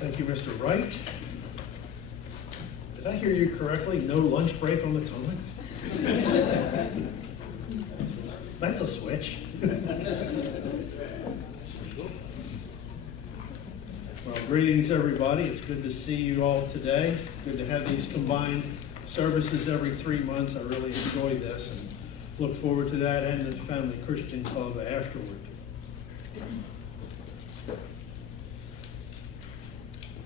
Thank you, Mr. Wright. Did I hear you correctly? No lunch break on the tongue? That's a switch. Well, greetings, everybody. It's good to see you all today. It's good to have these combined services every 3 months. I really enjoy this and look forward to that and the Family Christian Club afterward.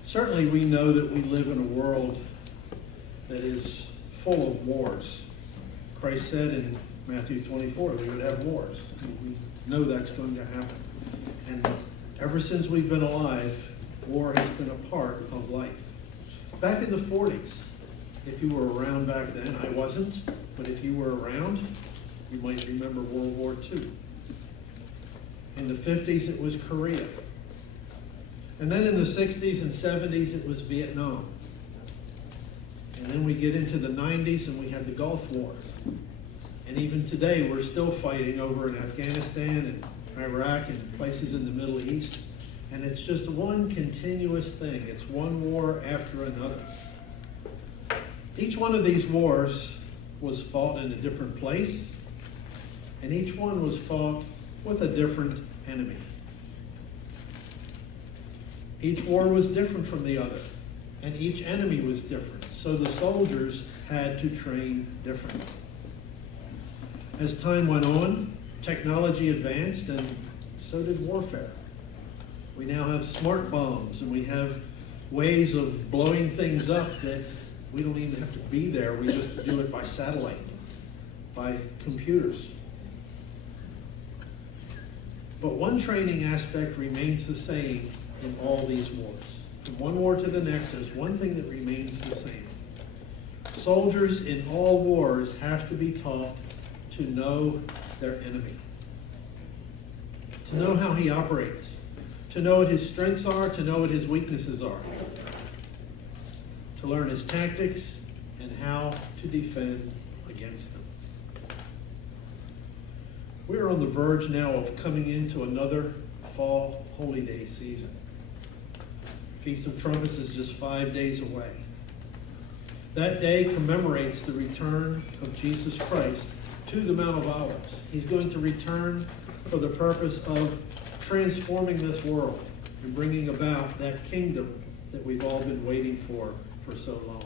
Certainly we know that we live in a world that is full of wars. Christ said in Matthew 24 we would have wars. We know that's going to happen. And ever since we've been alive, war has been a part of life. Back in the 40s, if you were around back then, I wasn't, but if you were around, you might remember World War II. In the 50s, it was Korea. And then in the 60s and 70s, it was Vietnam. And then we get into the 90s and we had the Gulf War. And even today, we're still fighting over in Afghanistan and Iraq and places in the Middle East. And it's just one continuous thing. It's one war after another. Each one of these wars was fought in a different place, and each one was fought with a different enemy. Each war was different from the other, and each enemy was different, so the soldiers had to train differently. As time went on, technology advanced, and so did warfare. We now have smart bombs, and we have ways of blowing things up that we don't even have to be there. We just do it by satellite, by computers. But one training aspect remains the same in all these wars. From one war to the next, there's one thing that remains the same. Soldiers in all wars have to be taught to know their enemy, to know how he operates, to know what his strengths are, to know what his weaknesses are, to learn his tactics and how to defend against them. We're on the verge now of coming into another fall holy day season. Feast of Trumpets is just 5 days away. That day commemorates the return of Jesus Christ to the Mount of Olives. He's going to return for the purpose of transforming this world and bringing about that kingdom that we've all been waiting for so long.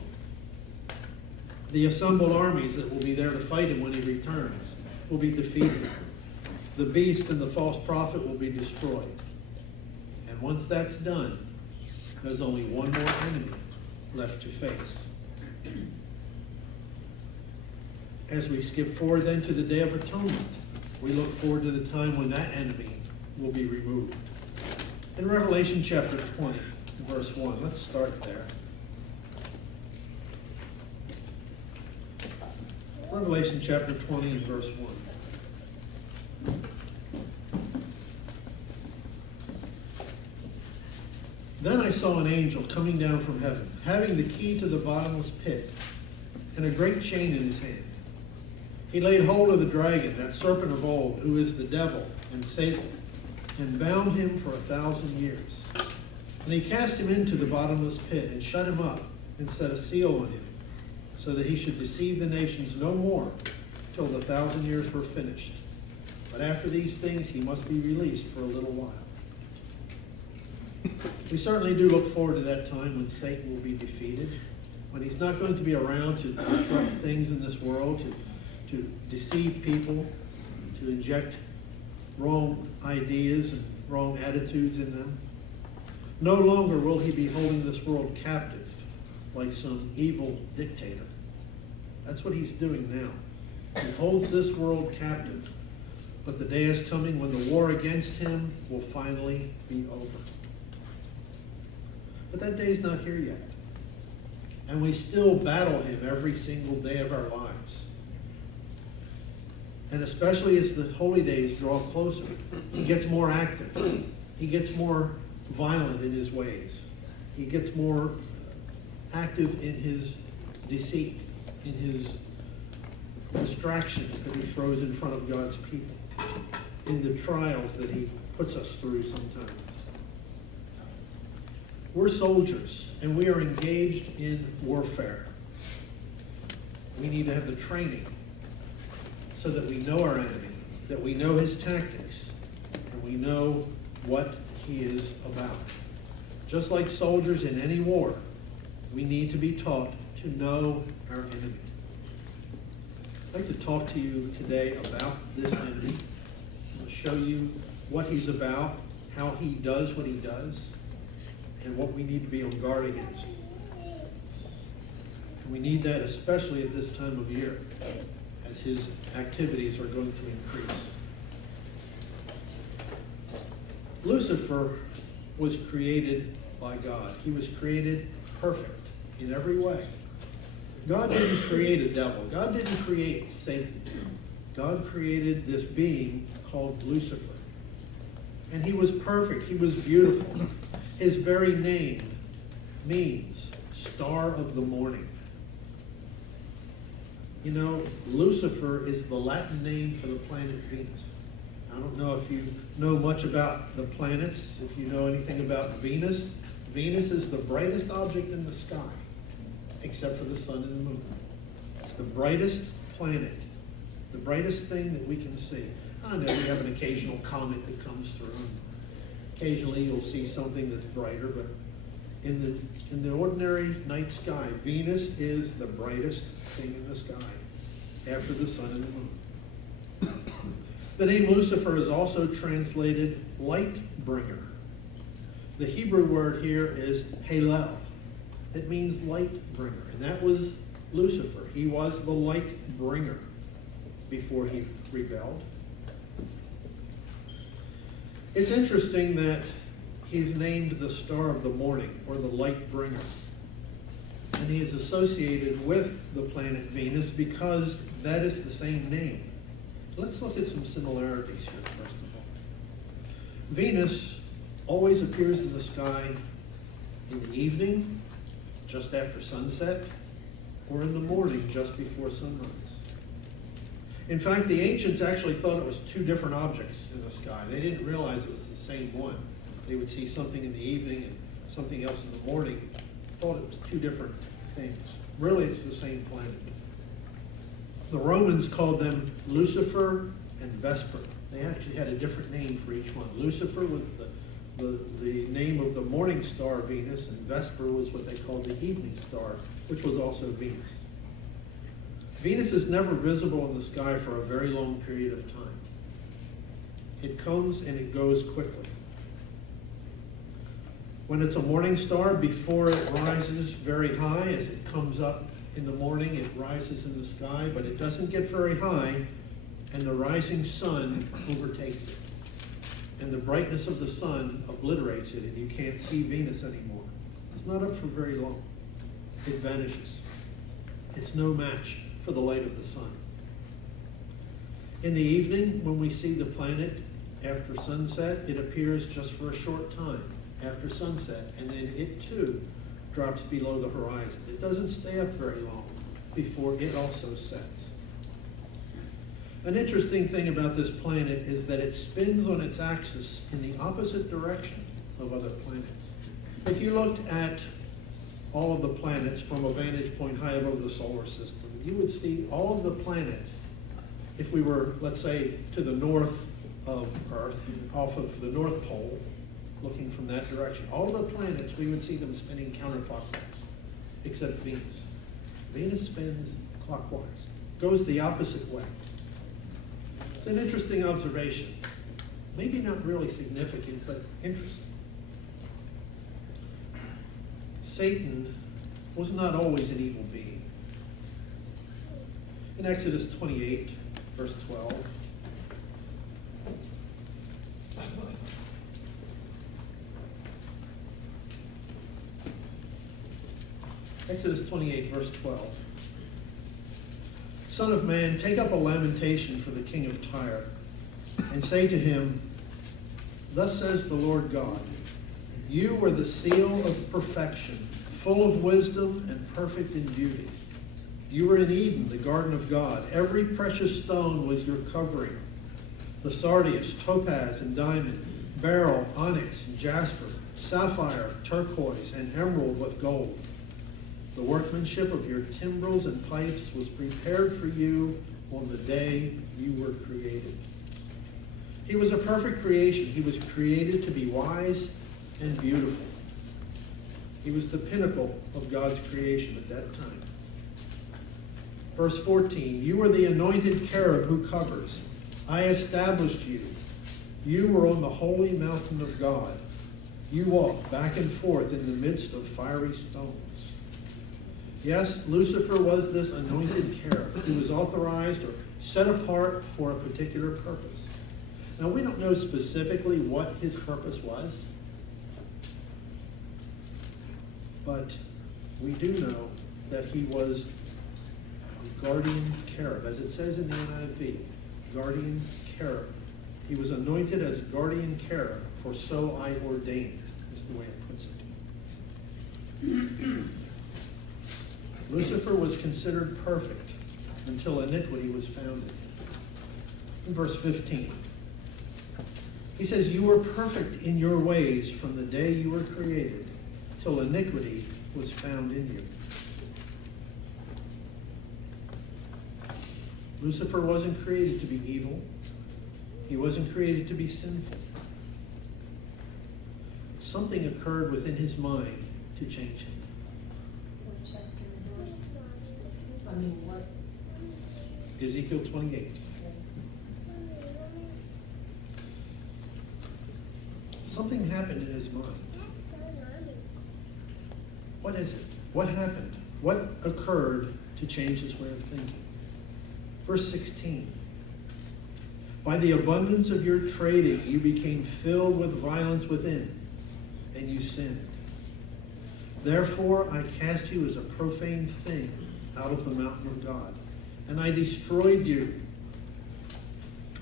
The assembled armies that will be there to fight him when he returns will be defeated. The beast and the false prophet will be destroyed. And once that's done, there's only one more enemy left to face. As we skip forward then to the Day of Atonement, we look forward to the time when that enemy will be removed. In Revelation chapter 20, verse 1, let's start there. Revelation chapter 20 and verse 1. Then I saw an angel coming down from heaven, having the key to the bottomless pit, and a great chain in his hand. He laid hold of the dragon, that serpent of old, who is the devil and Satan, and bound him for 1,000 years. And he cast him into the bottomless pit, and shut him up, and set a seal on him, so that he should deceive the nations no more, till the 1,000 years were finished. But after these things he must be released for a little while. We certainly do look forward to that time when Satan will be defeated, when he's not going to be around to disrupt things in this world, to deceive people, to inject wrong ideas and wrong attitudes in them. No longer will he be holding this world captive like some evil dictator. That's what he's doing now. He holds this world captive, but the day is coming when the war against him will finally be over. But that day is not here yet. And we still battle him every single day of our lives. And especially as the holy days draw closer, he gets more active. He gets more violent in his ways. He gets more active in his deceit, in his distractions that he throws in front of God's people, in the trials that he puts us through sometimes. We're soldiers, and we are engaged in warfare. We need to have the training so that we know our enemy, that we know his tactics, and we know what he is about. Just like soldiers in any war, we need to be taught to know our enemy. I'd like to talk to you today about this enemy. I'm going to show you what he's about, how he does what he does, and what we need to be on guard against. And we need that especially at this time of year, as his activities are going to increase. Lucifer was created by God. He was created perfect in every way. God didn't create a devil. God didn't create Satan. God created this being called Lucifer. And he was perfect. He was beautiful. His very name means star of the morning. You know, Lucifer is the Latin name for the planet Venus. I don't know if you know much about the planets, if you know anything about Venus. Venus is the brightest object in the sky, except for the sun and the moon. It's the brightest planet, the brightest thing that we can see. I know we have an occasional comet that comes through. Occasionally you'll see something that's brighter, but in the ordinary night sky, Venus is the brightest thing in the sky, after the sun and the moon. The name Lucifer is also translated light bringer. The Hebrew word here is Hallel. It means light bringer, and that was Lucifer. He was the light bringer before he rebelled. It's interesting that he's named the star of the morning, or the light bringer. And he is associated with the planet Venus because that is the same name. Let's look at some similarities here, first of all. Venus always appears in the sky in the evening, just after sunset, or in the morning, just before sunrise. In fact, the ancients actually thought it was two different objects in the sky. They didn't realize it was the same one. They would see something in the evening and something else in the morning. Thought it was two different things. Really, it's the same planet. The Romans called them Lucifer and Vesper. They actually had a different name for each one. Lucifer was the name of the morning star Venus, and Vesper was what they called the evening star, which was also Venus. Venus is never visible in the sky for a very long period of time. It comes and it goes quickly. When it's a morning star, before it rises very high, as it comes up in the morning, it rises in the sky, but it doesn't get very high, and the rising sun overtakes it. And the brightness of the sun obliterates it, and you can't see Venus anymore. It's not up for very long. It vanishes. It's no match for the light of the sun. In the evening, when we see the planet after sunset, it appears just for a short time after sunset, and then it too drops below the horizon. It doesn't stay up very long before it also sets. An interesting thing about this planet is that it spins on its axis in the opposite direction of other planets. If you looked at all of the planets from a vantage point high above the solar system, you would see all of the planets, if we were, let's say, to the north of Earth, off of the North Pole, looking from that direction, all the planets, we would see them spinning counterclockwise, except Venus. Venus spins clockwise, goes the opposite way. It's an interesting observation. Maybe not really significant, but interesting. Satan was not always an evil being. In Exodus 28, verse 12, Exodus 28, verse 12. Son of man, take up a lamentation for the king of Tyre, and say to him, Thus says the Lord God, you are the seal of perfection, full of wisdom and perfect in beauty. You were in Eden, the garden of God. Every precious stone was your covering. The sardius, topaz, and diamond, beryl, onyx, jasper, sapphire, turquoise, and emerald with gold. The workmanship of your timbrels and pipes was prepared for you on the day you were created. He was a perfect creation. He was created to be wise and beautiful. He was the pinnacle of God's creation at that time. Verse 14, you are the anointed cherub who covers. I established you. You were on the holy mountain of God. You walked back and forth in the midst of fiery stones. Yes, Lucifer was this anointed cherub who was authorized or set apart for a particular purpose. Now, we don't know specifically what his purpose was, but we do know that he was a guardian cherub, as it says in the NIV, guardian cherub. He was anointed as guardian cherub, for so I ordained, is the way it puts it. Lucifer was considered perfect until iniquity was found in him. In verse 15, he says, you were perfect in your ways from the day you were created, till iniquity was found in you. Lucifer wasn't created to be evil. He wasn't created to be sinful. Something occurred within his mind to change him. What? Ezekiel 28. Something happened in his mind. What is it? What happened? What occurred to change his way of thinking? Verse 16. By the abundance of your trading, you became filled with violence within, and you sinned. Therefore, I cast you as a profane thing out of the mountain of God, and I destroyed you,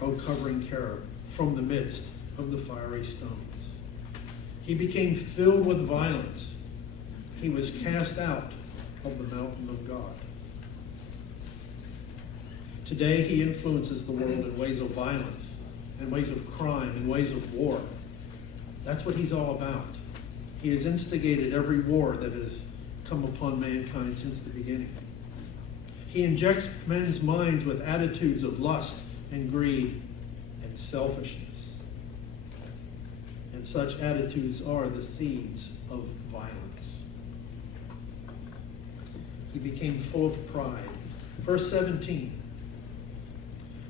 O covering cherub, from the midst of the fiery stones. He became filled with violence. He was cast out of the mountain of God. Today, he influences the world in ways of violence, in ways of crime, in ways of war. That's what he's all about. He has instigated every war that has come upon mankind since the beginning. He injects men's minds with attitudes of lust and greed and selfishness. And such attitudes are the seeds of violence. He became full of pride. Verse 17.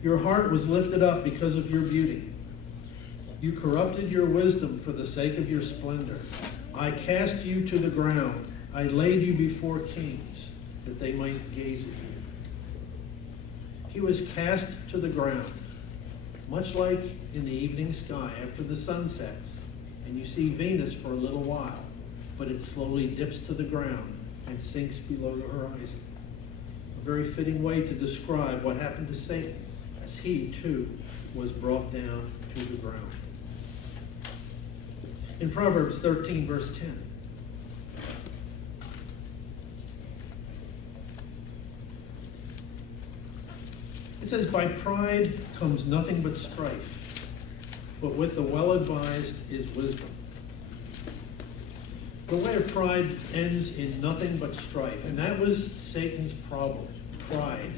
Your heart was lifted up because of your beauty. You corrupted your wisdom for the sake of your splendor. I cast you to the ground. I laid you before kings, that they might gaze at you. He was cast to the ground, much like in the evening sky after the sun sets, and you see Venus for a little while, but it slowly dips to the ground and sinks below the horizon. A very fitting way to describe what happened to Satan, as he too was brought down to the ground. In Proverbs 13, verse 10, it says, by pride comes nothing but strife, but with the well-advised is wisdom. The way of pride ends in nothing but strife, and that was Satan's problem, pride.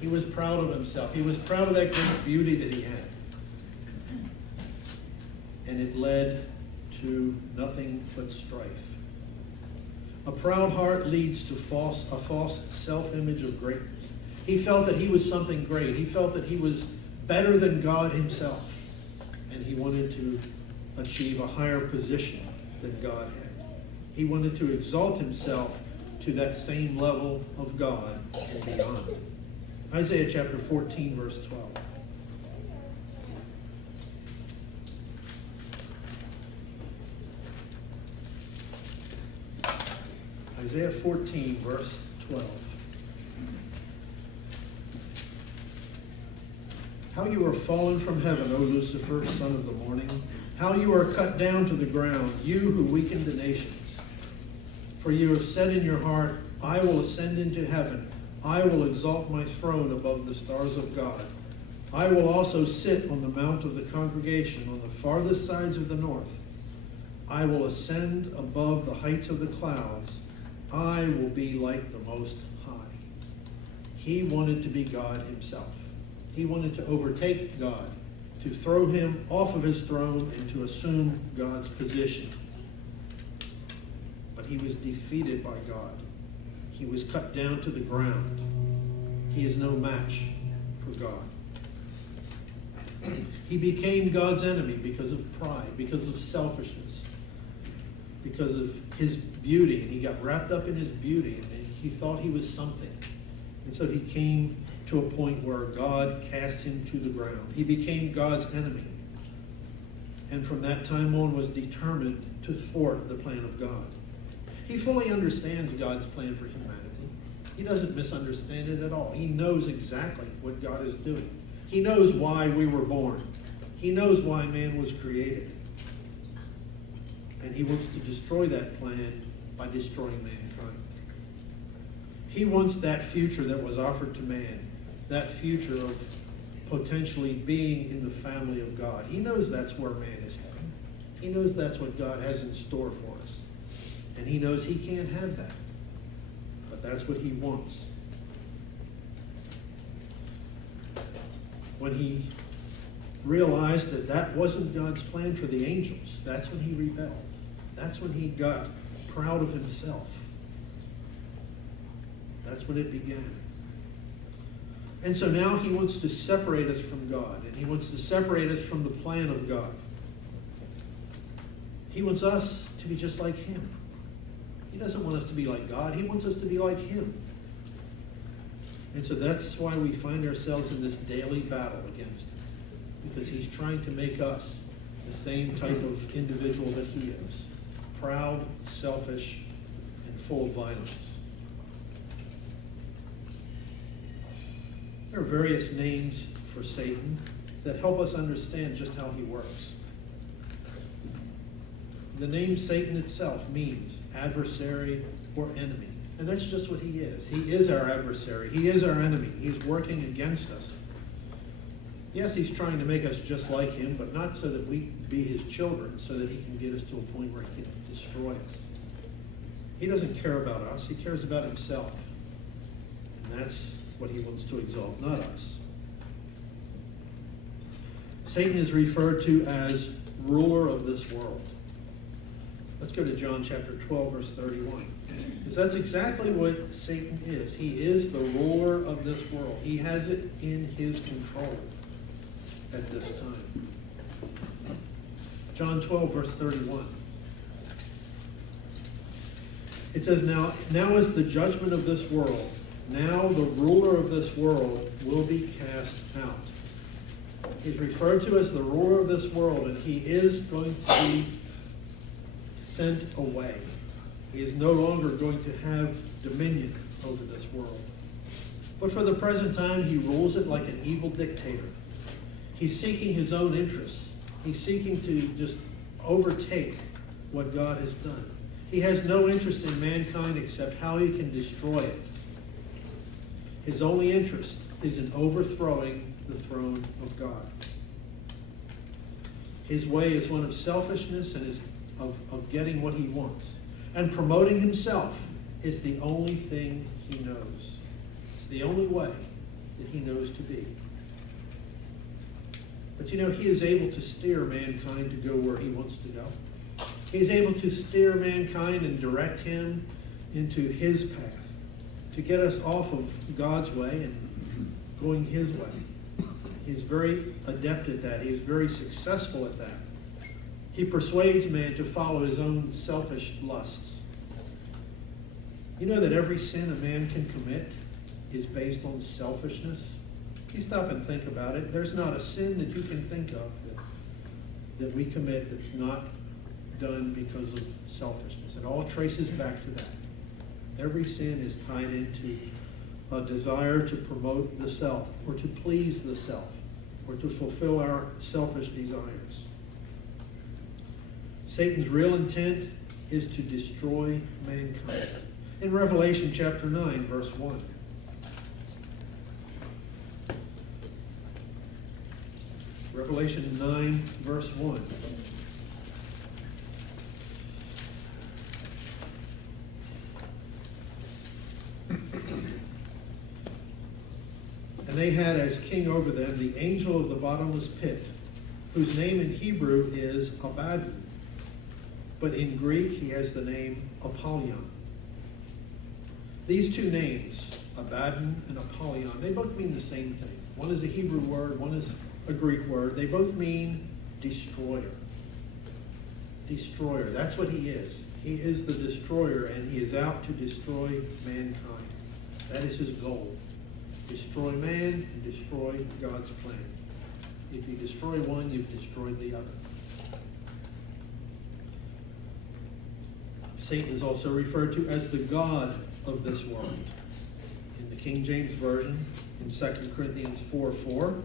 He was proud of himself. He was proud of that great beauty that he had. And it led to nothing but strife. A proud heart leads to a false self-image of greatness. He felt that he was something great. He felt that he was better than God himself. And he wanted to achieve a higher position than God had. He wanted to exalt himself to that same level of God and beyond. Isaiah chapter 14, verse 12. Isaiah 14, verse 12. How you are fallen from heaven, O Lucifer, son of the morning. How you are cut down to the ground, you who weaken the nations. For you have said in your heart, I will ascend into heaven. I will exalt my throne above the stars of God. I will also sit on the mount of the congregation on the farthest sides of the north. I will ascend above the heights of the clouds. I will be like the Most High. He wanted to be God himself. He wanted to overtake God, to throw him off of his throne and to assume God's position. But he was defeated by God. He was cut down to the ground. He is no match for God. He became God's enemy because of pride, because of selfishness, because of his beauty, and he got wrapped up in his beauty, and he thought he was something. And so he came to a point where God cast him to the ground. He became God's enemy, and from that time on was determined to thwart the plan of God. He fully understands God's plan for humanity. He doesn't misunderstand it at all. He knows exactly what God is doing. He knows why we were born. He knows why man was created. And he wants to destroy that plan by destroying mankind. He wants that future that was offered to man, that future of potentially being in the family of God. He knows that's where man is heading. He knows that's what God has in store for us. And he knows he can't have that. But that's what he wants. When he realized that that wasn't God's plan for the angels, that's when he rebelled. That's when he got proud of himself. That's when it began. And so now he wants to separate us from God, and he wants to separate us from the plan of God. He wants us to be just like him. He doesn't want us to be like God. He wants us to be like him. And so that's why we find ourselves in this daily battle against him, because he's trying to make us the same type of individual that he is. Proud, selfish, and full of violence. There are various names for Satan that help us understand just how he works. The name Satan itself means adversary or enemy. And that's just what he is. He is our adversary. He is our enemy. He's working against us. Yes, he's trying to make us just like him, but not so that we be his children, so that he can get us to a point where he can destroy us. He doesn't care about us. He cares about himself. And that's what he wants to exalt, not us. Satan is referred to as ruler of this world. Let's go to John chapter 12, verse 31. Because that's exactly what Satan is. He is the ruler of this world. He has it in his control at this time. John 12, verse 31. It says, Now is the judgment of this world. Now the ruler of this world will be cast out. He's referred to as the ruler of this world, and he is going to be sent away. He is no longer going to have dominion over this world. But for the present time, he rules it like an evil dictator. He's seeking his own interests. He's seeking to just overtake what God has done. He has no interest in mankind except how he can destroy it. His only interest is in overthrowing the throne of God. His way is one of selfishness and is of getting what he wants. And promoting himself is the only thing he knows. It's the only way that he knows to be. But you know, he is able to steer mankind to go where he wants to go. He's able to steer mankind and direct him into his path, to get us off of God's way and going his way. He's very adept at that. He is very successful at that. He persuades man to follow his own selfish lusts. You know that every sin a man can commit is based on selfishness? If you stop and think about it, there's not a sin that you can think of that we commit that's not done because of selfishness. It all traces back to that. Every sin is tied into a desire to promote the self, or to please the self, or to fulfill our selfish desires. Satan's real intent is to destroy mankind. In Revelation chapter 9, verse 1. Revelation 9, verse 1. And they had as king over them the angel of the bottomless pit, whose name in Hebrew is Abaddon, but in Greek he has the name Apollyon. These two names, Abaddon and Apollyon, they both mean the same thing. One is a Hebrew word, one is a Greek word. They both mean destroyer. Destroyer, that's what he is. He is the destroyer, and he is out to destroy mankind. That is his goal. Destroy man and destroy God's plan. If you destroy one, you've destroyed the other. Satan is also referred to as the god of this world. In the King James Version, in 2 Corinthians 4:4,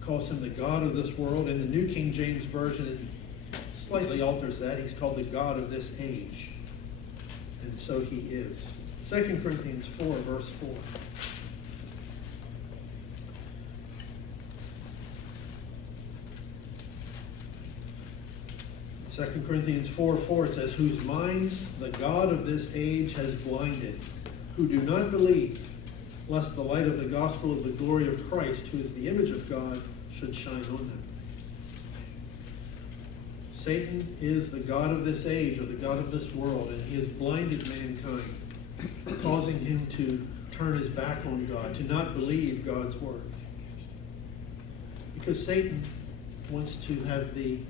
calls him the god of this world. In the New King James Version, it slightly alters that. He's called the god of this age. And so he is. 2 Corinthians 4, verse 4. Second Corinthians 4:4, it says, whose minds the God of this age has blinded, who do not believe, lest the light of the gospel of the glory of Christ, who is the image of God, should shine on them. Satan is the god of this age, or the god of this world, and he has blinded mankind, causing him to turn his back on God, to not believe God's word. Because Satan wants to have the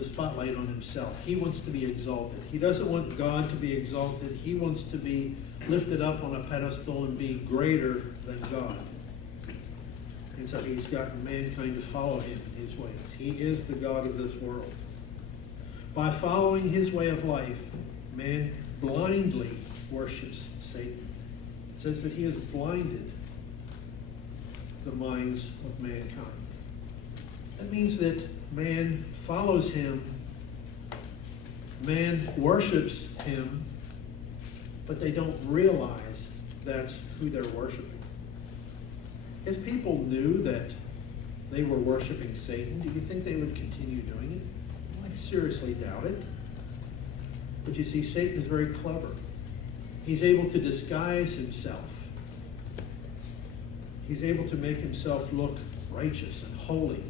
spotlight on himself. He wants to be exalted. He doesn't want God to be exalted. He wants to be lifted up on a pedestal and be greater than God. And so he's gotten mankind to follow him in his ways. He is the god of this world. By following his way of life, man blindly worships Satan. It says that he has blinded the minds of mankind. That means that man follows him, man worships him, but they don't realize that's who they're worshiping. If people knew that they were worshiping Satan, do you think they would continue doing it? Well, I seriously doubt it. But you see, Satan is very clever. He's able to disguise himself. He's able to make himself look righteous and holy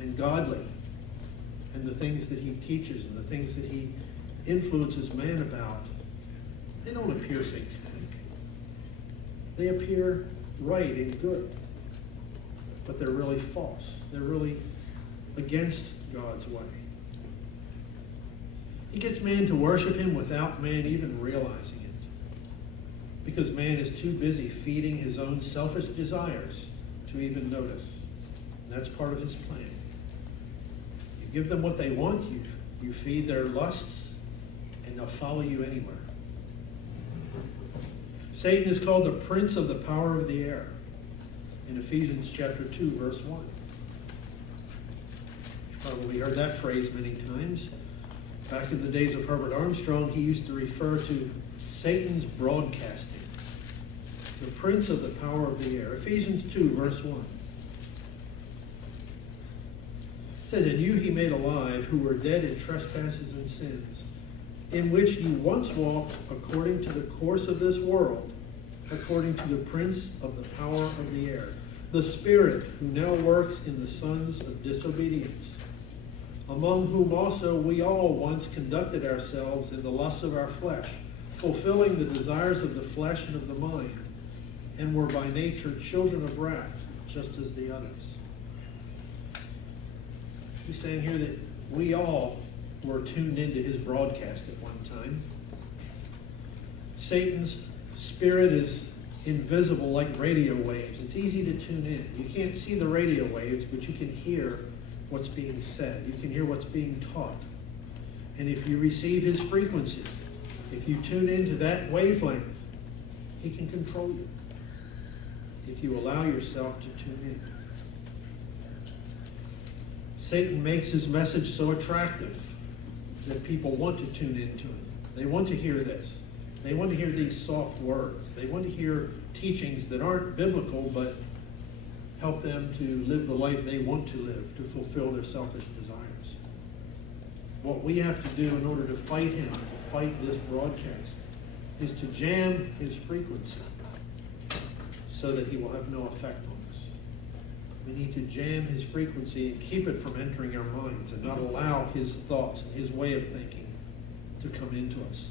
and godly. And the things that he teaches and the things that he influences man about, they don't appear satanic. They appear right and good. But they're really false. They're really against God's way. He gets man to worship him without man even realizing it. Because man is too busy feeding his own selfish desires to even notice. And that's part of his plan. Give them what they want, you feed their lusts, and they'll follow you anywhere. Satan is called the prince of the power of the air in Ephesians chapter 2, verse 1. You've probably heard that phrase many times. Back in the days of Herbert Armstrong, he used to refer to Satan's broadcasting. The prince of the power of the air. Ephesians 2, verse 1. It says, and you he made alive, who were dead in trespasses and sins, in which you once walked according to the course of this world, according to the prince of the power of the air, the spirit who now works in the sons of disobedience, among whom also we all once conducted ourselves in the lusts of our flesh, fulfilling the desires of the flesh and of the mind, and were by nature children of wrath, just as the others. He's saying here that we all were tuned into his broadcast at one time. Satan's spirit is invisible like radio waves. It's easy to tune in. You can't see the radio waves, but you can hear what's being said. You can hear what's being taught. And if you receive his frequency, if you tune into that wavelength, he can control you. If you allow yourself to tune in. Satan makes his message so attractive that people want to tune into it. They want to hear this. They want to hear these soft words. They want to hear teachings that aren't biblical but help them to live the life they want to live, to fulfill their selfish desires. What we have to do in order to fight him, to fight this broadcast, is to jam his frequency so that he will have no effect on us. We need to jam his frequency and keep it from entering our minds and not allow his thoughts and his way of thinking to come into us.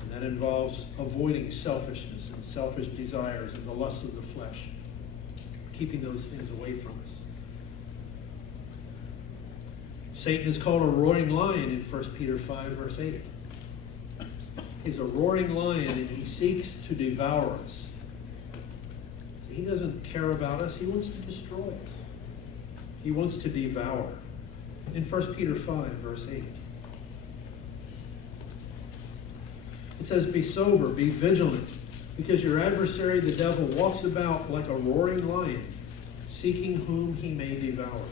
And that involves avoiding selfishness and selfish desires and the lusts of the flesh, keeping those things away from us. Satan is called a roaring lion in 1 Peter 5, verse 8. He's a roaring lion and he seeks to devour us. So he doesn't care about us. He wants to destroy us. He wants to devour. In 1 Peter 5, verse 8. It says, "Be sober, be vigilant, because your adversary, the devil, walks about like a roaring lion, seeking whom he may devour."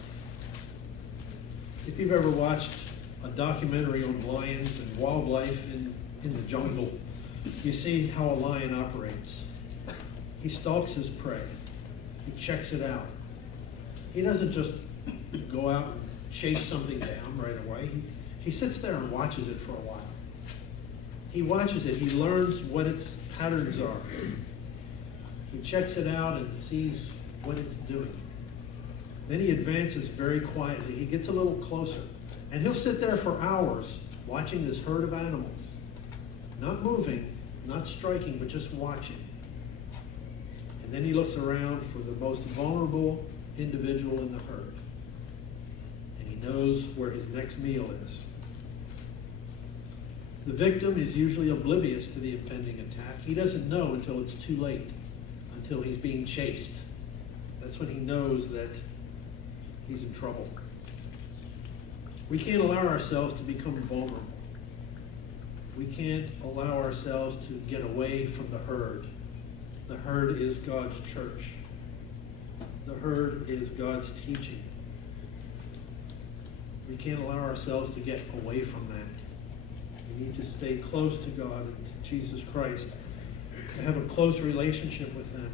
If you've ever watched a documentary on lions and wildlife in the jungle, you see how a lion operates. He stalks his prey. He checks it out. He doesn't just go out and chase something down right away. He sits there and watches it for a while. He watches it. He learns what its patterns are. He checks it out and sees what it's doing. Then he advances very quietly. He gets a little closer. And he'll sit there for hours watching this herd of animals. Not moving, not striking, but just watching. And then he looks around for the most vulnerable individual in the herd. And he knows where his next meal is. The victim is usually oblivious to the impending attack. He doesn't know until it's too late, until he's being chased. That's when he knows that he's in trouble. We can't allow ourselves to become vulnerable. We can't allow ourselves to get away from the herd. The herd is God's church. The herd is God's teaching. We can't allow ourselves to get away from that. We need to stay close to God and to Jesus Christ, to have a close relationship with Him.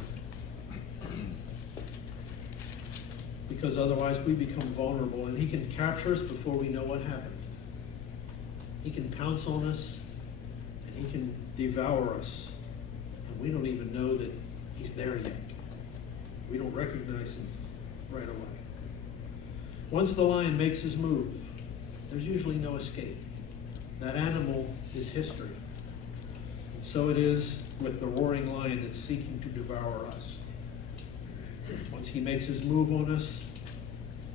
Because otherwise we become vulnerable and He can capture us before we know what happened. He can pounce on us and He can devour us. And we don't even know that He's there yet. We don't recognize Him right away. Once the lion makes his move, there's usually no escape. That animal is history. And so it is with the roaring lion that's seeking to devour us. Once he makes his move on us,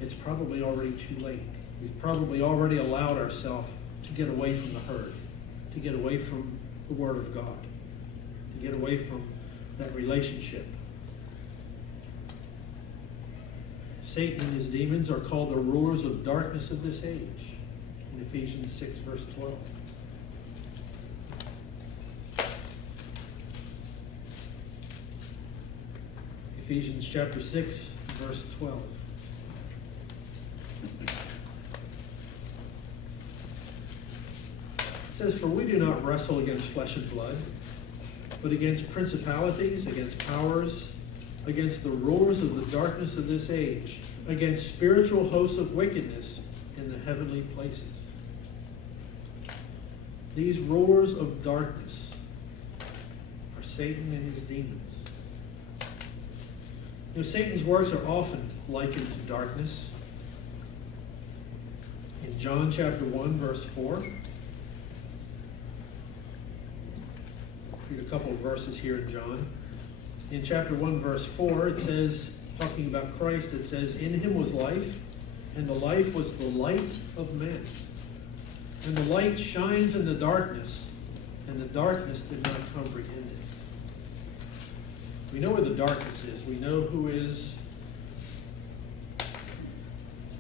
it's probably already too late. We've probably already allowed ourselves to get away from the herd, to get away from the Word of God, to get away from that relationship. Satan and his demons are called the rulers of darkness of this age in Ephesians 6, verse 12. Ephesians chapter 6, verse 12. It says, "For we do not wrestle against flesh and blood, but against principalities, against powers, against the rulers of the darkness of this age, against spiritual hosts of wickedness in the heavenly places." These rulers of darkness are Satan and his demons. You know, Satan's works are often likened to darkness. In John chapter 1, verse 4, read a couple of verses here in John. In chapter 1, verse 4, it says, talking about Christ, it says, "In him was life, and the life was the light of men. And the light shines in the darkness, and the darkness did not comprehend it." We know where the darkness is. We know who is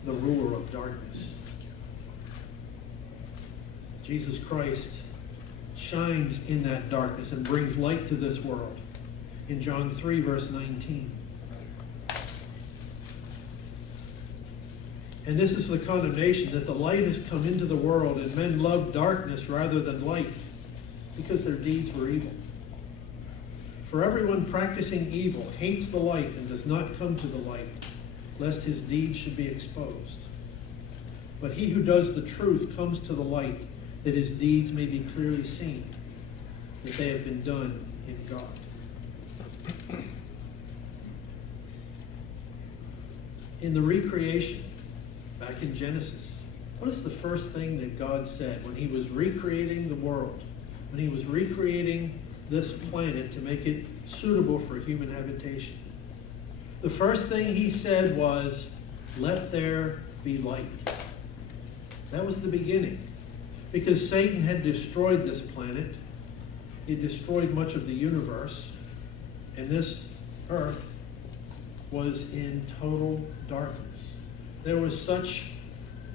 the ruler of darkness. Jesus Christ shines in that darkness and brings light to this world. In John 3, verse 19. "And this is the condemnation, that the light has come into the world, and men loved darkness rather than light, because their deeds were evil. For everyone practicing evil hates the light and does not come to the light, lest his deeds should be exposed. But he who does the truth comes to the light, that his deeds may be clearly seen, that they have been done in God. In the recreation, back in Genesis, what is the first thing that God said when he was recreating the world, when he was recreating this planet to make it suitable for human habitation? The first thing he said was, "Let there be light." That was the beginning. Because Satan had destroyed this planet, he destroyed much of the universe, and this earth was in total darkness. There was such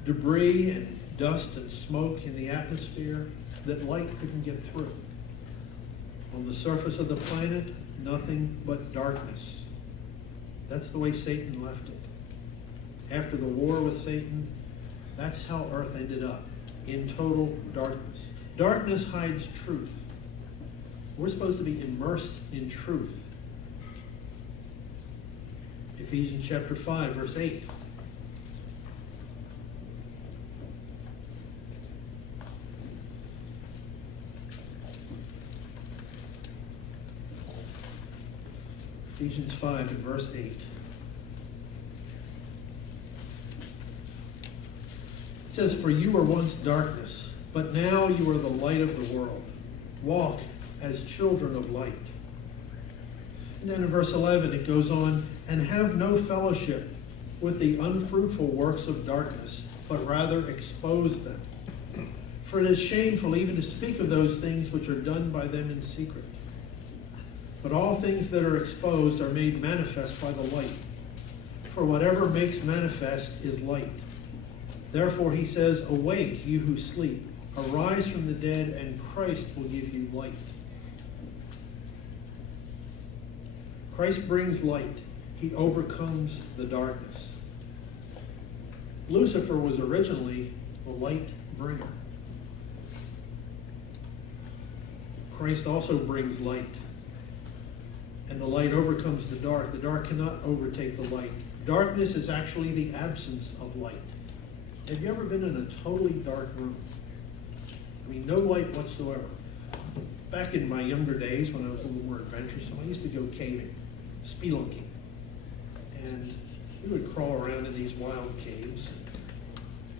debris and dust and smoke in the atmosphere that light couldn't get through. On the surface of the planet, nothing but darkness. That's the way Satan left it. After the war with Satan, that's how earth ended up, in total darkness. Darkness hides truth. We're supposed to be immersed in truth. Ephesians chapter 5, verse 8. Ephesians 5 and verse 8. It says, "For you were once darkness, but now you are the light of the world. Walk as children of light." And then in verse 11 it goes on, "And have no fellowship with the unfruitful works of darkness, but rather expose them. For it is shameful even to speak of those things which are done by them in secret. But all things that are exposed are made manifest by the light. For whatever makes manifest is light. Therefore he says, Awake, you who sleep. Arise from the dead, and Christ will give you light." Christ brings light. He overcomes the darkness. Lucifer was originally the light bringer. Christ also brings light. And the light overcomes the dark. The dark cannot overtake the light. Darkness is actually the absence of light. Have you ever been in a totally dark room? I mean, no light whatsoever. Back in my younger days, when I was a little more adventuresome, I used to go caving, spelunking. And we would crawl around in these wild caves.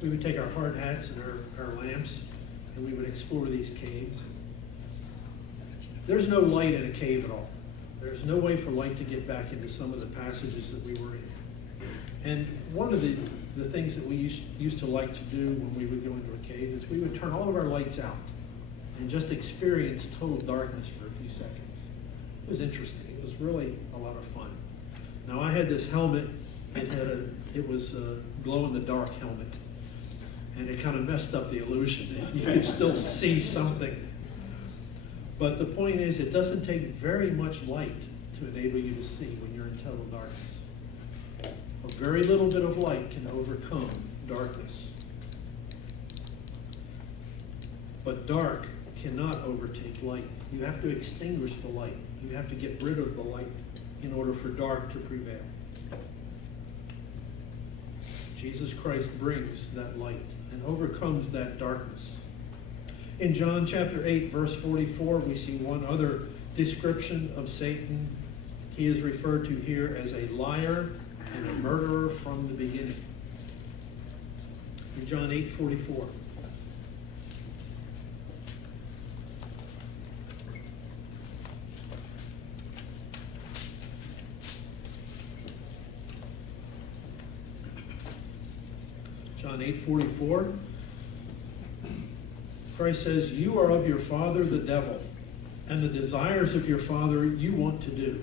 We would take our hard hats and our lamps, and we would explore these caves. There's no light in a cave at all. There's no way for light to get back into some of the passages that we were in. And one of the things that we used to like to do when we would go into a cave is we would turn all of our lights out and just experience total darkness for a few seconds. It was interesting. It was really a lot of fun. Now I had this helmet. It was a glow-in-the-dark helmet, and it kind of messed up the illusion. You could still see something. But the point is, it doesn't take very much light to enable you to see when you're in total darkness. A very little bit of light can overcome darkness. But dark cannot overtake light. You have to extinguish the light. You have to get rid of the light in order for dark to prevail. Jesus Christ brings that light and overcomes that darkness. In John chapter 8, verse 44, we see one other description of Satan. He is referred to here as a liar and a murderer from the beginning. In John 8:44. John 8:44. Christ says, "You are of your father the devil, and the desires of your father you want to do.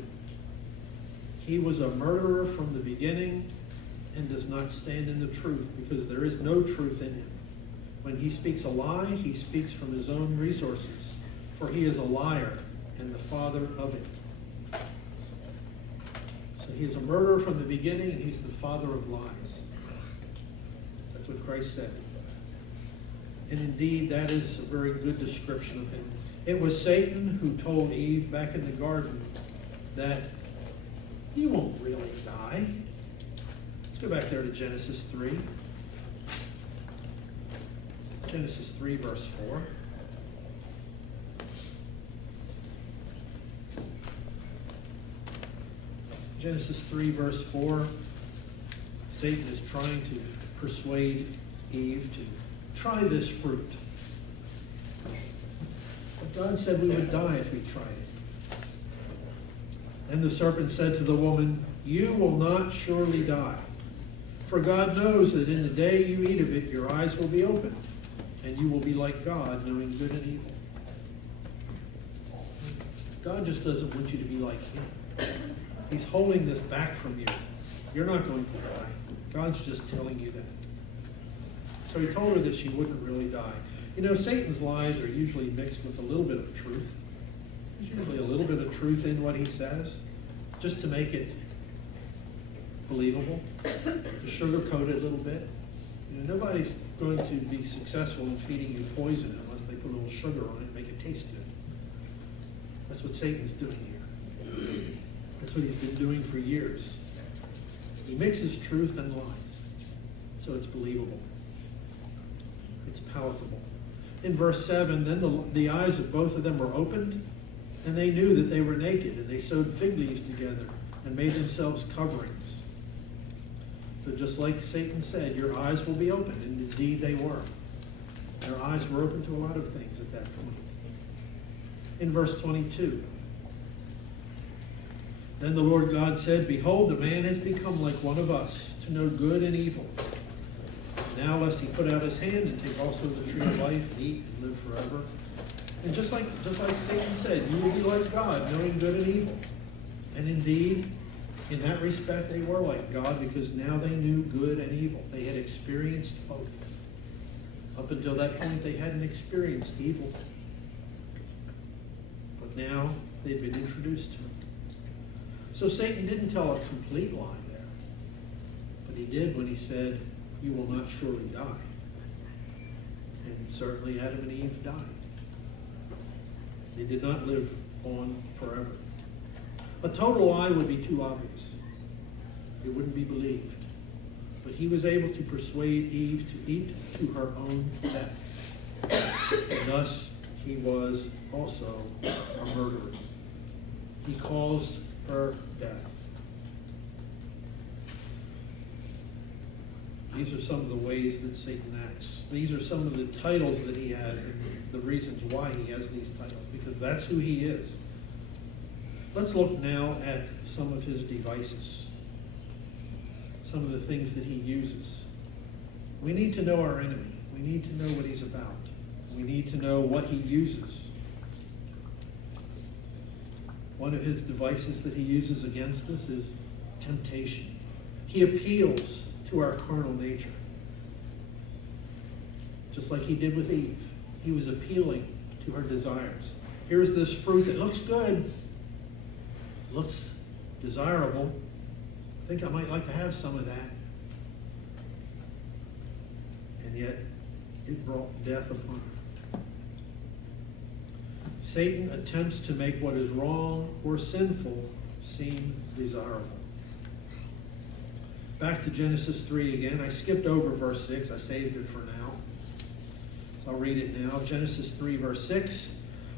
He was a murderer from the beginning and does not stand in the truth, because there is no truth in him. When he speaks a lie, he speaks from his own resources, for he is a liar and the father of it." So he is a murderer from the beginning, and he's the father of lies. That's what Christ said. And indeed, that is a very good description of him. It was Satan who told Eve back in the garden that you won't really die. Let's go back there to Genesis 3. Genesis 3, verse 4. Genesis 3, verse 4. Satan is trying to persuade Eve to try this fruit. But God said we would die if we tried it. Then the serpent said to the woman, "You will not surely die. For God knows that in the day you eat of it, your eyes will be opened, and you will be like God, knowing good and evil." God just doesn't want you to be like him. He's holding this back from you. You're not going to die. God's just telling you that. So he told her that she wouldn't really die. You know, Satan's lies are usually mixed with a little bit of truth. There's usually a little bit of truth in what he says, just to make it believable, to sugarcoat it a little bit. You know, nobody's going to be successful in feeding you poison unless they put a little sugar on it and make it taste good. That's what Satan's doing here. That's what he's been doing for years. He mixes truth and lies, so it's believable. It's palatable. In verse 7, then the eyes of both of them were opened, and they knew that they were naked, and they sewed fig leaves together and made themselves coverings. So just like Satan said, your eyes will be opened, and indeed they were. Their eyes were open to a lot of things at that point. In verse 22, then the Lord God said, "Behold, the man has become like one of us, to know good and evil. Now lest he put out his hand and take also the tree of life and eat and live forever." And just like Satan said, you will be like God, knowing good and evil. And indeed, in that respect, they were like God, because now they knew good and evil. They had experienced both. Up until that point, they hadn't experienced evil. But now they'd been introduced to it. So Satan didn't tell a complete lie there. But he did when he said, "You will not surely die." And certainly Adam and Eve died. They did not live on forever. A total lie would be too obvious. It wouldn't be believed. But he was able to persuade Eve to eat to her own death. And thus, he was also a murderer. He caused her death. These are some of the ways that Satan acts. These are some of the titles that he has and the reasons why he has these titles, because that's who he is. Let's look now at some of his devices, some of the things that he uses. We need to know our enemy. We need to know what he's about. We need to know what he uses. One of his devices that he uses against us is temptation. He appeals to our carnal nature. Just like he did with Eve. He was appealing to her desires. Here's this fruit that looks good, looks desirable. I think I might like to have some of that. And yet, it brought death upon her. Satan attempts to make what is wrong or sinful seem desirable. Back to Genesis 3 again. I skipped over verse 6. I saved it for now. So I'll read it now. Genesis 3, verse 6.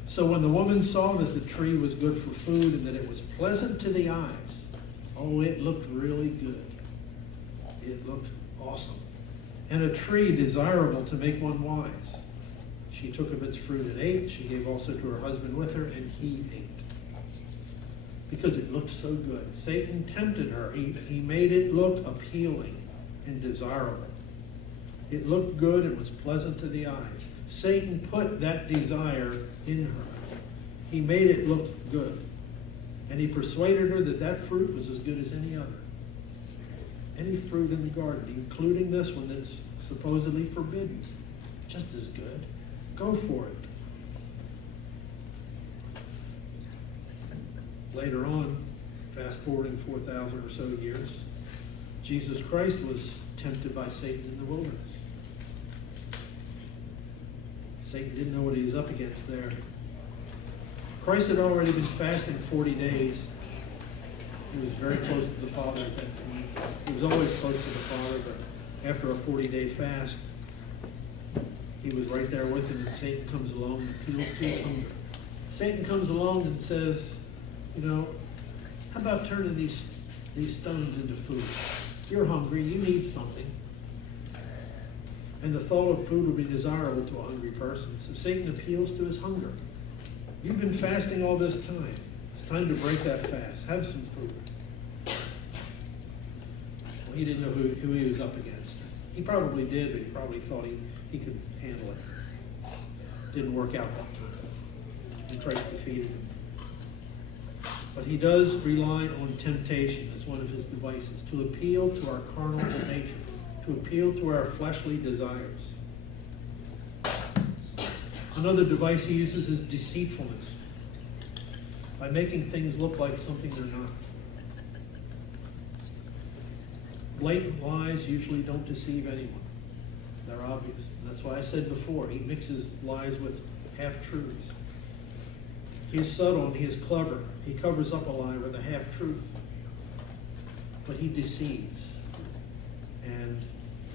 So when the woman saw that the tree was good for food and that it was pleasant to the eyes, oh, it looked really good. It looked awesome. And a tree desirable to make one wise. She took of its fruit and ate. She gave also to her husband with her, and he ate. Because it looked so good. Satan tempted her. He made it look appealing and desirable. It looked good and was pleasant to the eyes. Satan put that desire in her. He made it look good. And he persuaded her that that fruit was as good as any other. Any fruit in the garden, including this one that's supposedly forbidden. Just as good. Go for it. Later on, fast forwarding 4,000 or so years, Jesus Christ was tempted by Satan in the wilderness. Satan didn't know what he was up against there. Christ had already been fasting 40 days He was very close to the Father at that point. He was always close to the Father, but after a 40-day fast, he was right there with him, and Satan comes along and appeals to his hunger. Satan comes along and says, how about turning these stones into food? You're hungry, you need something. And the thought of food would be desirable to a hungry person. So Satan appeals to his hunger. You've been fasting all this time. It's time to break that fast. Have some food. Well, he didn't know who he was up against. He probably did, but he probably thought he could handle it. Didn't work out that time. And Christ defeated him. But he does rely on temptation as one of his devices to appeal to our carnal nature, to appeal to our fleshly desires. Another device he uses is deceitfulness, by making things look like something they're not. Blatant lies usually don't deceive anyone. They're obvious. And that's why I said before, he mixes lies with half-truths. He is subtle and he is clever. He covers up a lie with a half-truth. But he deceives. And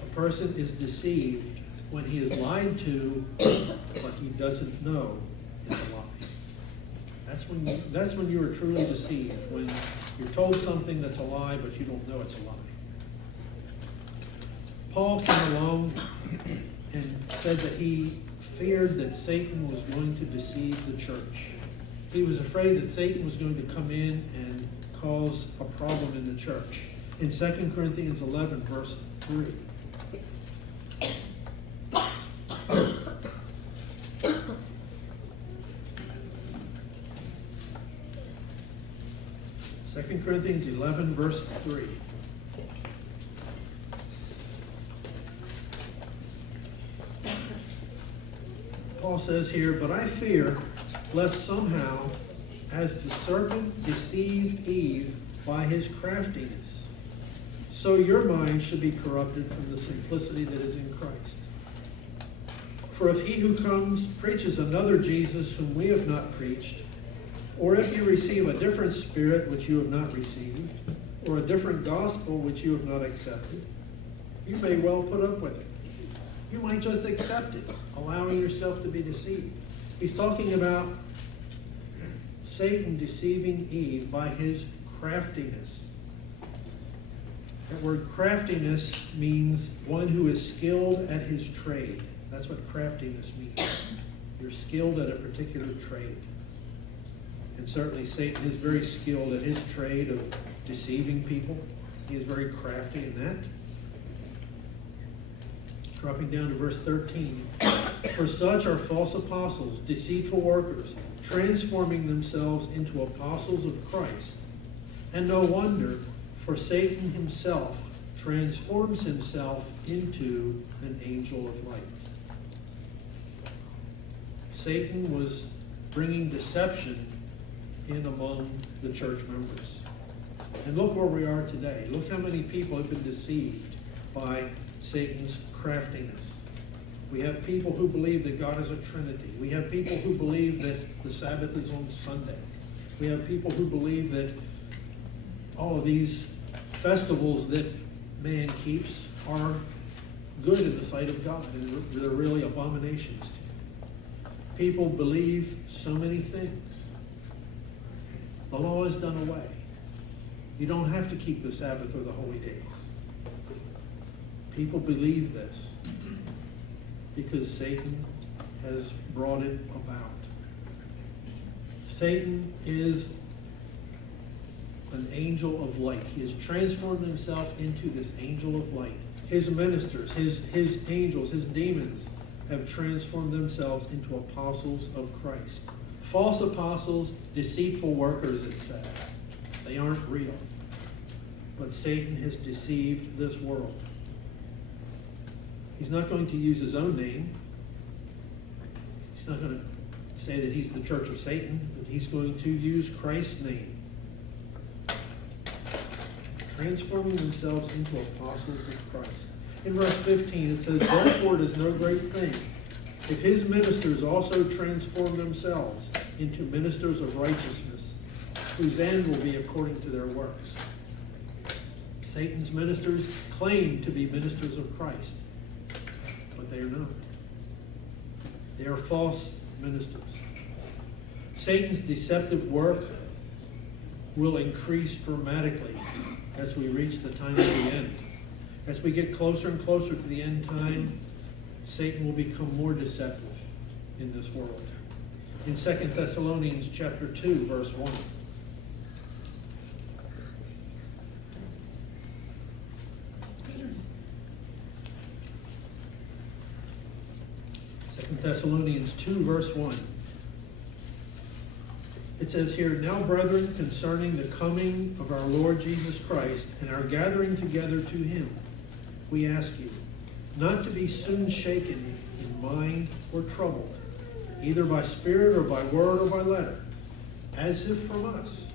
a person is deceived when he is lied to, but he doesn't know it's a lie. That's when you are truly deceived, when you're told something that's a lie, but you don't know it's a lie. Paul came along and said that he feared that Satan was going to deceive the church. He was afraid that Satan was going to come in and cause a problem in the church. In 2 Corinthians 11, verse 3. 2 Corinthians 11, verse 3. Paul says here, "But I fear lest somehow, as the serpent deceived Eve by his craftiness, so your mind should be corrupted from the simplicity that is in Christ. For if he who comes preaches another Jesus whom we have not preached, or if you receive a different spirit which you have not received, or a different gospel which you have not accepted, you may well put up with it." You might just accept it, allowing yourself to be deceived. He's talking about Satan deceiving Eve by his craftiness. That word craftiness means one who is skilled at his trade. That's what craftiness means. You're skilled at a particular trade. And certainly Satan is very skilled at his trade of deceiving people. He is very crafty in that. Dropping down to verse 13. "For such are false apostles, deceitful workers, transforming themselves into apostles of Christ. And no wonder, for Satan himself transforms himself into an angel of light." Satan was bringing deception in among the church members. And look where we are today. Look how many people have been deceived by Satan's craftiness. We have people who believe that God is a Trinity. We have people who believe that the Sabbath is on Sunday. We have people who believe that all of these festivals that man keeps are good in the sight of God, and they're really abominations to him. People believe so many things. The law is done away. You don't have to keep the Sabbath or the holy days. People believe this because Satan has brought it about. Satan is an angel of light. He has transformed himself into this angel of light. His ministers, his angels, his demons have transformed themselves into apostles of Christ. False apostles, deceitful workers, it says. They aren't real. But Satan has deceived this world. He's not going to use his own name. He's not going to say that he's the church of Satan, but he's going to use Christ's name. Transforming themselves into apostles of Christ. In verse 15 it says, "Therefore it is no great thing if his ministers also transform themselves into ministers of righteousness, whose end will be according to their works. Satan's ministers claim to be ministers of Christ, but they are not. They are false ministers. Satan's deceptive work will increase dramatically as we reach the time of the end. As we get closer and closer to the end time, Satan will become more deceptive in this world. In 2 Thessalonians chapter 2, verse 1. 2 Thessalonians 2, verse 1. It says here, "Now, brethren, concerning the coming of our Lord Jesus Christ and our gathering together to him, we ask you not to be soon shaken in mind or troubled, either by spirit or by word or by letter, as if from us,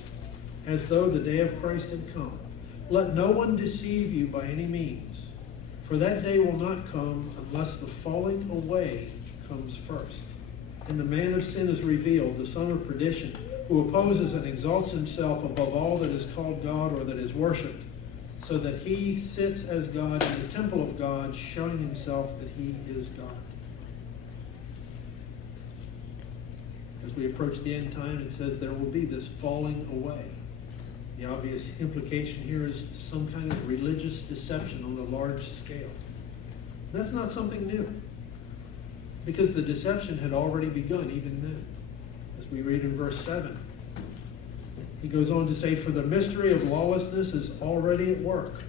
as though the day of Christ had come. Let no one deceive you by any means, for that day will not come unless the falling away comes first. And the man of sin is revealed, the son of perdition, who opposes and exalts himself above all that is called God or that is worshipped, so that he sits as God in the temple of God, showing himself that he is God." As we approach the end time, it says there will be this falling away. The obvious implication here is some kind of religious deception on a large scale. That's not something new, because the deception had already begun even then. As we read in verse 7, he goes on to say, "For the mystery of lawlessness is already at work.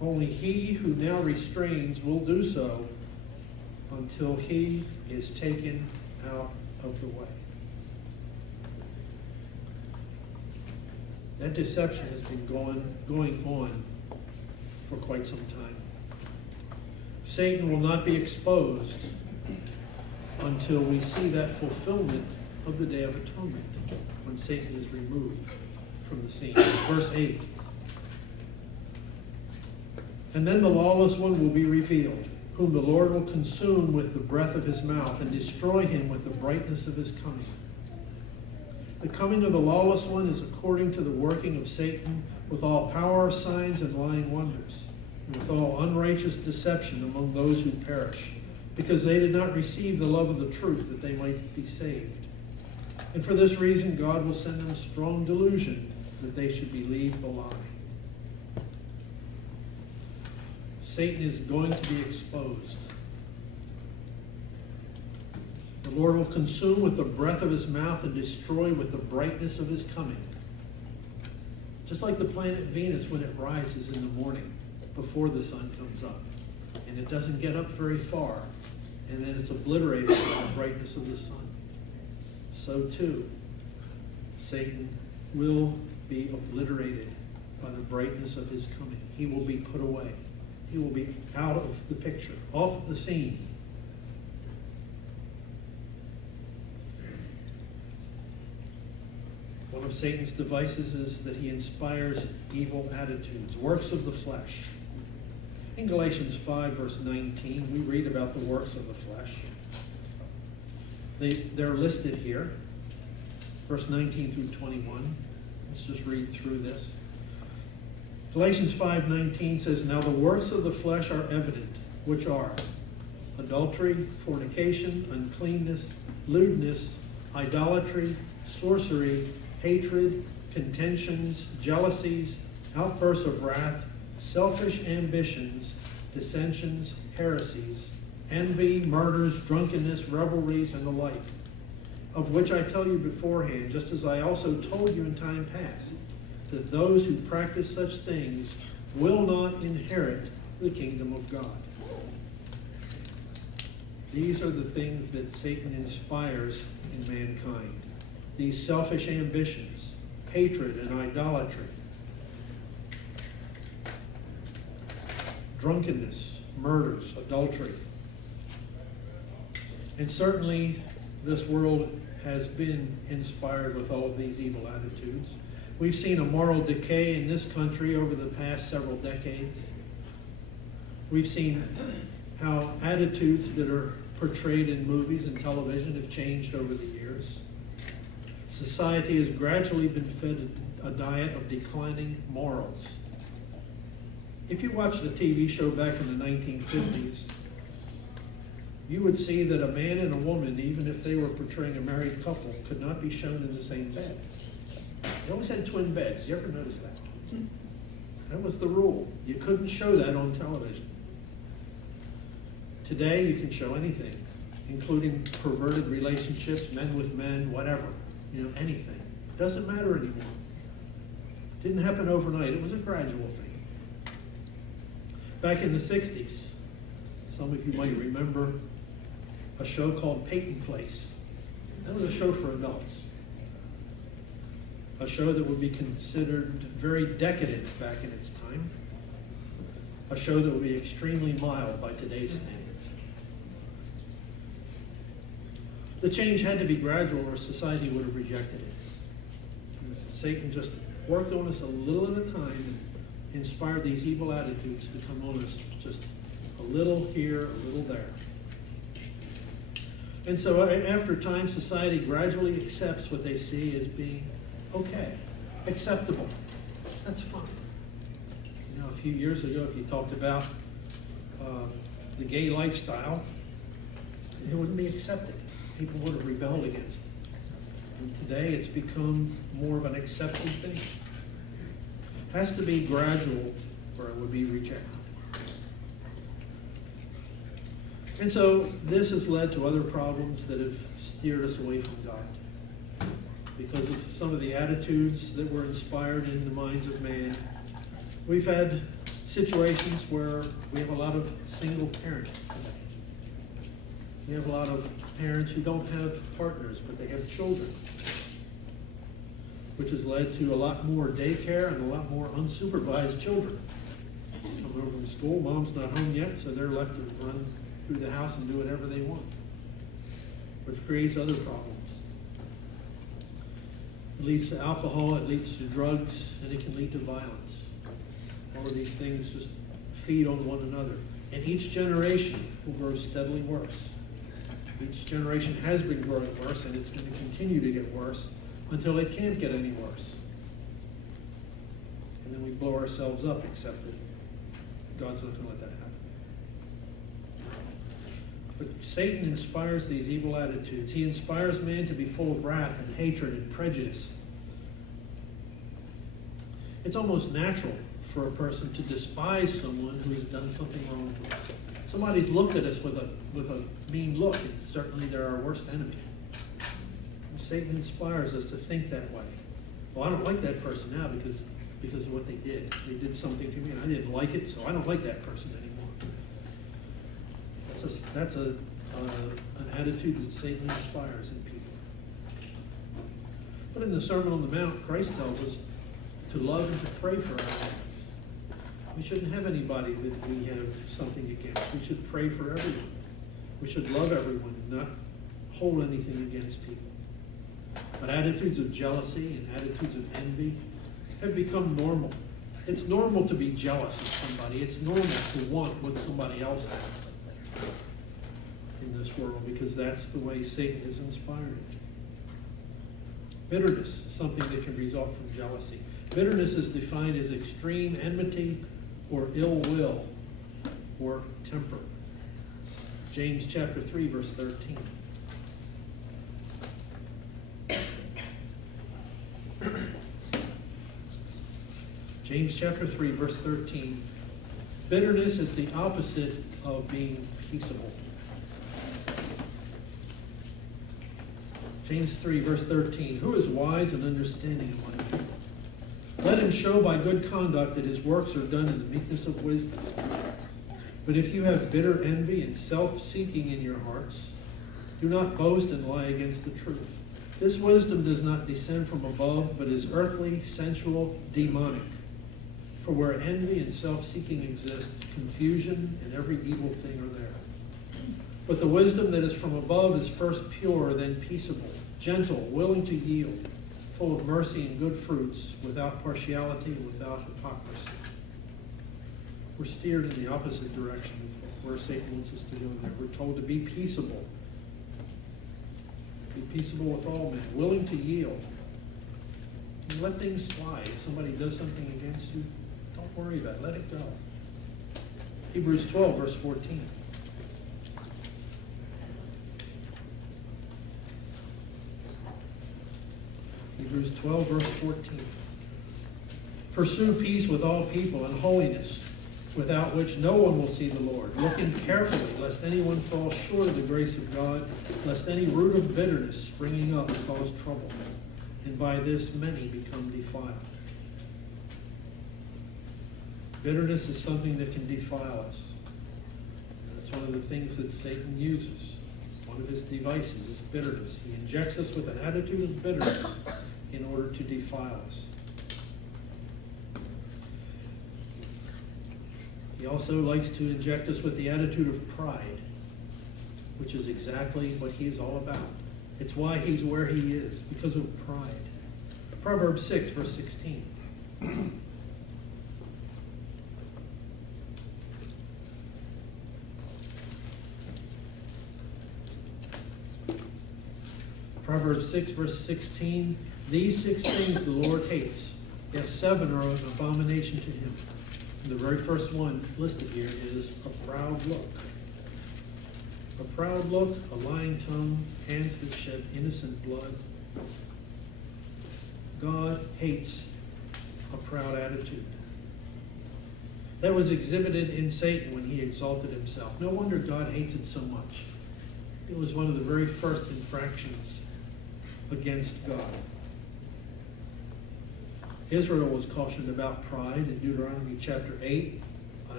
Only he who now restrains will do so until he is taken out of the way." That deception has been going on for quite some time. Satan will not be exposed until we see that fulfillment of the Day of Atonement, when Satan is removed from the scene. Verse 8. "And then the lawless one will be revealed, whom the Lord will consume with the breath of his mouth and destroy him with the brightness of his coming." The coming of the lawless one is according to the working of Satan, with all power, signs, and lying wonders, and with all unrighteous deception among those who perish, because they did not receive the love of the truth that they might be saved. And for this reason God will send them strong delusion, that they should believe the lie. Satan is going to be exposed. The Lord will consume with the breath of his mouth and destroy with the brightness of his coming. Just like the planet Venus when it rises in the morning before the sun comes up. And it doesn't get up very far, and then it's obliterated by the brightness of the sun. So too, Satan will be obliterated by the brightness of his coming. He will be put away. He will be out of the picture, off the scene. One of Satan's devices is that he inspires evil attitudes, works of the flesh. In Galatians 5, verse 19, we read about the works of the flesh. They're listed here, verse 19 through 21. Let's just read through this. Galatians 5:19 says, "Now the works of the flesh are evident, which are adultery, fornication, uncleanness, lewdness, idolatry, sorcery, hatred, contentions, jealousies, outbursts of wrath, selfish ambitions, dissensions, heresies, envy, murders, drunkenness, revelries, and the like, of which I tell you beforehand, just as I also told you in time past, that those who practice such things will not inherit the kingdom of God." These are the things that Satan inspires in mankind. These selfish ambitions, hatred and idolatry, drunkenness, murders, adultery. And certainly this world has been inspired with all of these evil attitudes. We've seen a moral decay in this country over the past several decades. We've seen how attitudes that are portrayed in movies and television have changed over the years. Society has gradually been fed a diet of declining morals. If you watched the TV show back in the 1950s, you would see that a man and a woman, even if they were portraying a married couple, could not be shown in the same bed. They always had twin beds. You ever notice that? That was the rule. You couldn't show that on television. Today, you can show anything, including perverted relationships, men with men, whatever. Anything. Doesn't matter anymore. Didn't happen overnight. It was a gradual thing. Back in the 60s, some of you might remember a show called Peyton Place. That was a show for adults. A show that would be considered very decadent back in its time. A show that would be extremely mild by today's standards. The change had to be gradual or society would have rejected it. Satan just worked on us a little at a time and inspired these evil attitudes to come on us just a little here, a little there. And so after time, society gradually accepts what they see as being okay, acceptable. That's fine. A few years ago, if you talked about the gay lifestyle, it wouldn't be accepted. People would have rebelled against it. And today, it's become more of an accepted thing. Has to be gradual, or it would be rejected. And so this has led to other problems that have steered us away from God. Because of some of the attitudes that were inspired in the minds of man, we've had situations where we have a lot of single parents today. We have a lot of parents who don't have partners, but they have children, which has led to a lot more daycare and a lot more unsupervised children. Come home from school, mom's not home yet, so they're left to run through the house and do whatever they want, which creates other problems. It leads to alcohol, it leads to drugs, and it can lead to violence. All of these things just feed on one another. And each generation will grow steadily worse. Each generation has been growing worse, and it's going to continue to get worse until it can't get any worse. And then we blow ourselves up, except that God's not going to let that happen. But Satan inspires these evil attitudes. He inspires man to be full of wrath and hatred and prejudice. It's almost natural for a person to despise someone who has done something wrong to us. Somebody's looked at us with a mean look, and certainly they're our worst enemy. And Satan inspires us to think that way. Well, I don't like that person now because of what they did. They did something to me, and I didn't like it, so I don't like that person anymore. That's an attitude that Satan inspires in people. But in the Sermon on the Mount, Christ tells us to love and to pray for our enemies. We shouldn't have anybody that we have something against. We should pray for everyone. We should love everyone and not hold anything against people. But attitudes of jealousy and attitudes of envy have become normal. It's normal to be jealous of somebody. It's normal to want what somebody else has in this world, because that's the way Satan is inspiring. Bitterness is something that can result from jealousy. Bitterness is defined as extreme enmity or ill will or temper. James chapter 3, verse 13. James chapter 3, verse 13. Bitterness is the opposite of being peaceable. James 3, verse 13. Who is wise and understanding among you? Let him show by good conduct that his works are done in the meekness of wisdom. But if you have bitter envy and self-seeking in your hearts, do not boast and lie against the truth. This wisdom does not descend from above, but is earthly, sensual, demonic. For where envy and self-seeking exist, confusion and every evil thing are there. But the wisdom that is from above is first pure, then peaceable, gentle, willing to yield, full of mercy and good fruits, without partiality and without hypocrisy. We're steered in the opposite direction of where Satan wants us to go. We're told to be peaceable. Be peaceable with all men, willing to yield. And let things slide. If somebody does something against you, don't worry about it. Let it go. Hebrews 12, verse 14. Hebrews 12, verse 14. Pursue peace with all people and holiness, without which no one will see the Lord. Looking carefully, lest anyone fall short of the grace of God, lest any root of bitterness springing up cause trouble, and by this many become defiled. Bitterness is something that can defile us. That's one of the things that Satan uses. One of his devices is bitterness. He injects us with an attitude of bitterness in order to defile us. He also likes to inject us with the attitude of pride, which is exactly what he is all about. It's why he's where he is, because of pride. Proverbs 6, verse 16. Proverbs 6, verse 16. These 6 things the Lord hates. Yes, 7 are an abomination to him. The very first one listed here is a proud look. A proud look, a lying tongue, hands that shed innocent blood. God hates a proud attitude. That was exhibited in Satan when he exalted himself. No wonder God hates it so much. It was one of the very first infractions against God. Israel was cautioned about pride in Deuteronomy chapter 8. I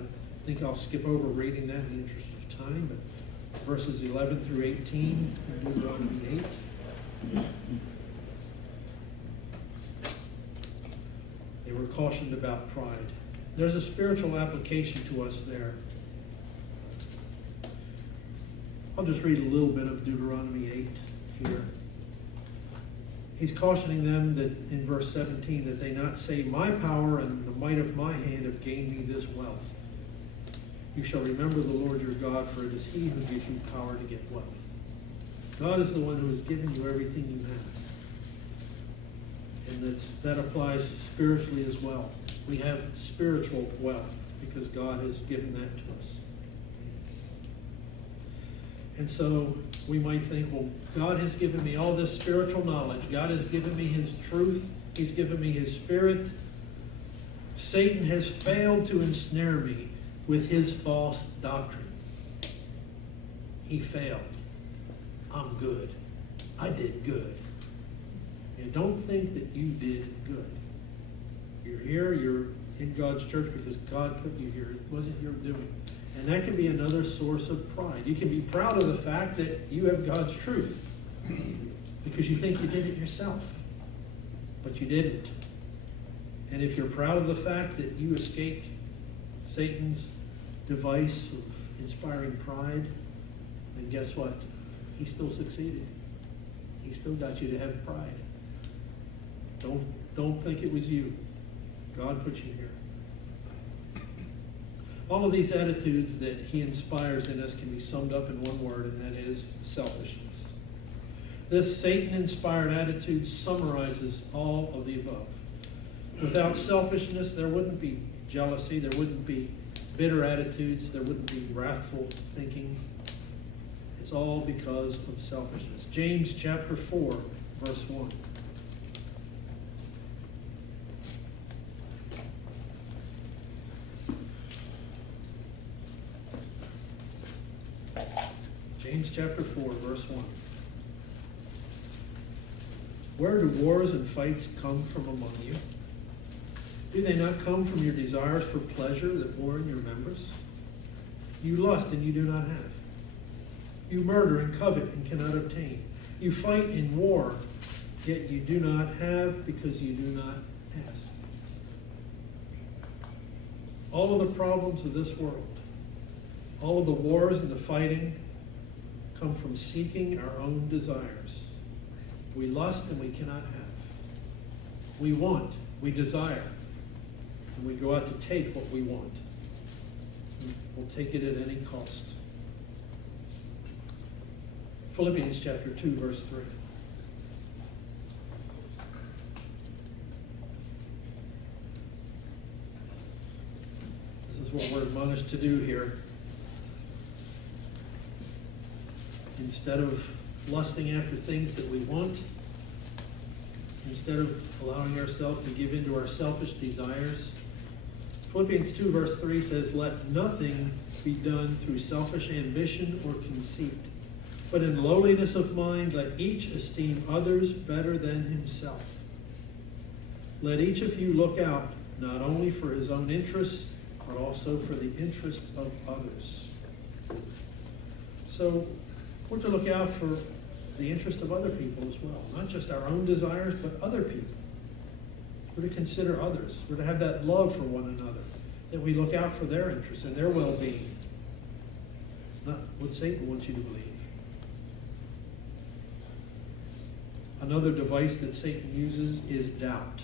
think I'll skip over reading that in the interest of time, but verses 11 through 18 in Deuteronomy 8. They were cautioned about pride. There's a spiritual application to us there. I'll just read a little bit of Deuteronomy 8 here. He's cautioning them that in verse 17 that they not say, my power and the might of my hand have gained me this wealth. You shall remember the Lord your God, for it is he who gives you power to get wealth. God is the one who has given you everything you have. And that applies spiritually as well. We have spiritual wealth because God has given that to us. And so we might think, well, God has given me all this spiritual knowledge. God has given me his truth. He's given me his spirit. Satan has failed to ensnare me with his false doctrine. He failed. I'm good. I did good. And don't think that you did good. You're here, you're in God's church because God put you here. It wasn't your doing. And that can be another source of pride. You can be proud of the fact that you have God's truth because you think you did it yourself, but you didn't. And if you're proud of the fact that you escaped Satan's device of inspiring pride, then guess what? He still succeeded. He still got you to have pride. Don't think it was you. God put you here. All of these attitudes that he inspires in us can be summed up in one word, and that is selfishness. This Satan-inspired attitude summarizes all of the above. Without selfishness, there wouldn't be jealousy, there wouldn't be bitter attitudes, there wouldn't be wrathful thinking. It's all because of selfishness. James chapter 4, verse 1. James chapter 4, verse 1. Where do wars and fights come from among you? Do they not come from your desires for pleasure that war in your members? You lust and you do not have. You murder and covet and cannot obtain. You fight in war, yet you do not have because you do not ask. All of the problems of this world, all of the wars and the fighting come from seeking our own desires. We lust and we cannot have. We want, we desire, and we go out to take what we want. We'll take it at any cost. Philippians chapter 2, verse 3. That's what we're admonished to do here. Instead of lusting after things that we want, instead of allowing ourselves to give in to our selfish desires, Philippians 2 verse 3 says, "Let nothing be done through selfish ambition or conceit, but in lowliness of mind let each esteem others better than himself. Let each of you look out not only for his own interests, but also for the interests of others." So we're to look out for the interest of other people as well, not just our own desires, but other people. We're to consider others. We're to have that love for one another, that we look out for their interests and their well-being. It's not what Satan wants you to believe. Another device that Satan uses is doubt.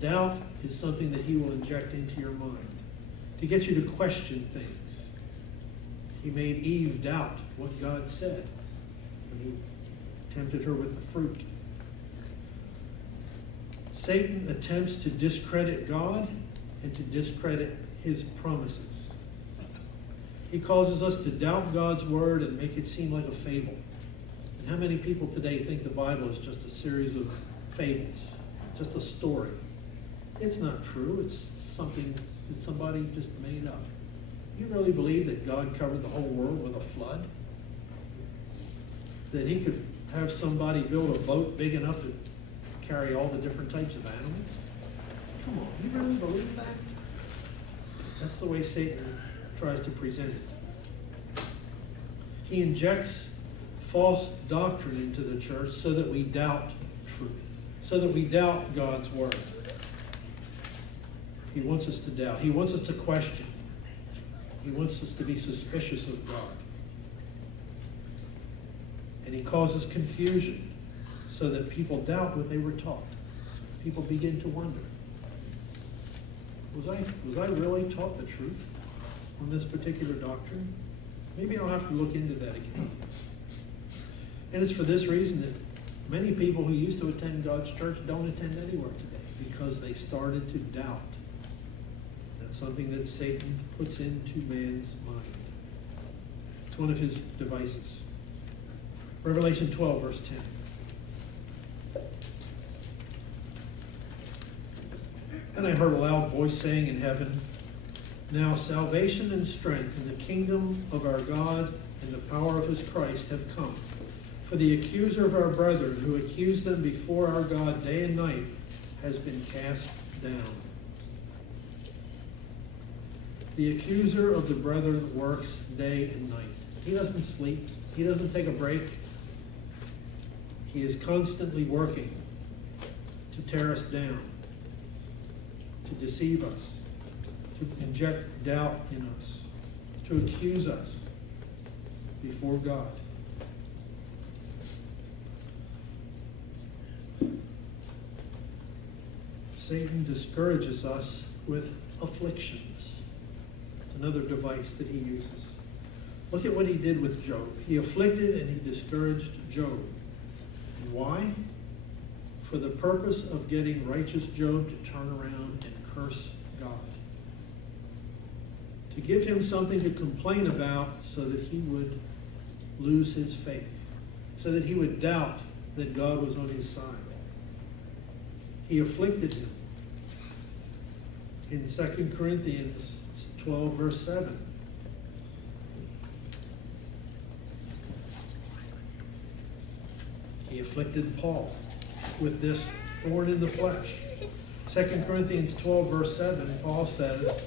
Doubt is something that he will inject into your mind to get you to question things. He made Eve doubt what God said when he tempted her with the fruit. Satan attempts to discredit God and to discredit his promises. He causes us to doubt God's word and make it seem like a fable. And how many people today think the Bible is just a series of fables, just a story? It's not true. It's something that somebody just made up. You really believe that God covered the whole world with a flood? That he could have somebody build a boat big enough to carry all the different types of animals? Come on, you really believe that? That's the way Satan tries to present it. He injects false doctrine into the church so that we doubt truth, so that we doubt God's word. He wants us to doubt. He wants us to question. He wants us to be suspicious of God. And he causes confusion so that people doubt what they were taught. People begin to wonder, was I really taught the truth on this particular doctrine? Maybe I'll have to look into that again. And it's for this reason that many people who used to attend God's church don't attend anywhere today, because they started to doubt. That's something that Satan puts into man's mind. It's one of his devices. Revelation 12, verse 10. And I heard a loud voice saying in heaven, "Now salvation and strength in the kingdom of our God and the power of his Christ have come. For the accuser of our brethren, who accused them before our God day and night, has been cast down." The accuser of the brethren works day and night. He doesn't sleep. He doesn't take a break. He is constantly working to tear us down, to deceive us, to inject doubt in us, to accuse us before God. Satan discourages us with afflictions. It's another device that he uses. Look at what he did with Job. He afflicted and he discouraged Job. And why? For the purpose of getting righteous Job to turn around and curse God. To give him something to complain about so that he would lose his faith. So that he would doubt that God was on his side. He afflicted him. In 2 Corinthians 12, verse 7. He afflicted Paul with this thorn in the flesh. 2 Corinthians 12, verse 7, Paul says,